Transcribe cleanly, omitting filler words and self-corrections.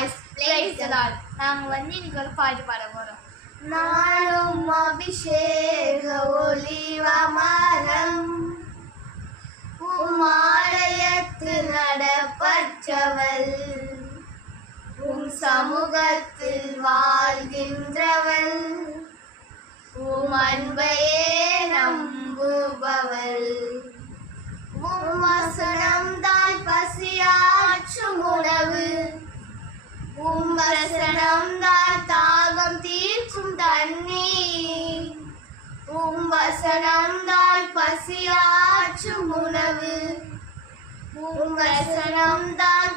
guys, praise the Lord. நாங்கள் இன்னைக்கு ஒரு பாட்டு பாட போகிறோம். நானும் அபிஷேக ஒலிவமரம் உம்மாலயத்தில் நடப்பற்றவள் உம் சமூகத்தில் வாழ்கின்றவள் உம் அன்பையே நம்புபவள் உம் வசனம் தான் பசியாற்றும் உணவு உம் வசனம் தான் தாகம் தீர்க்கும் தண்ணீர் உம் வசனம் தான் பசியாற்றும் உணவு உம் வசனம் தான்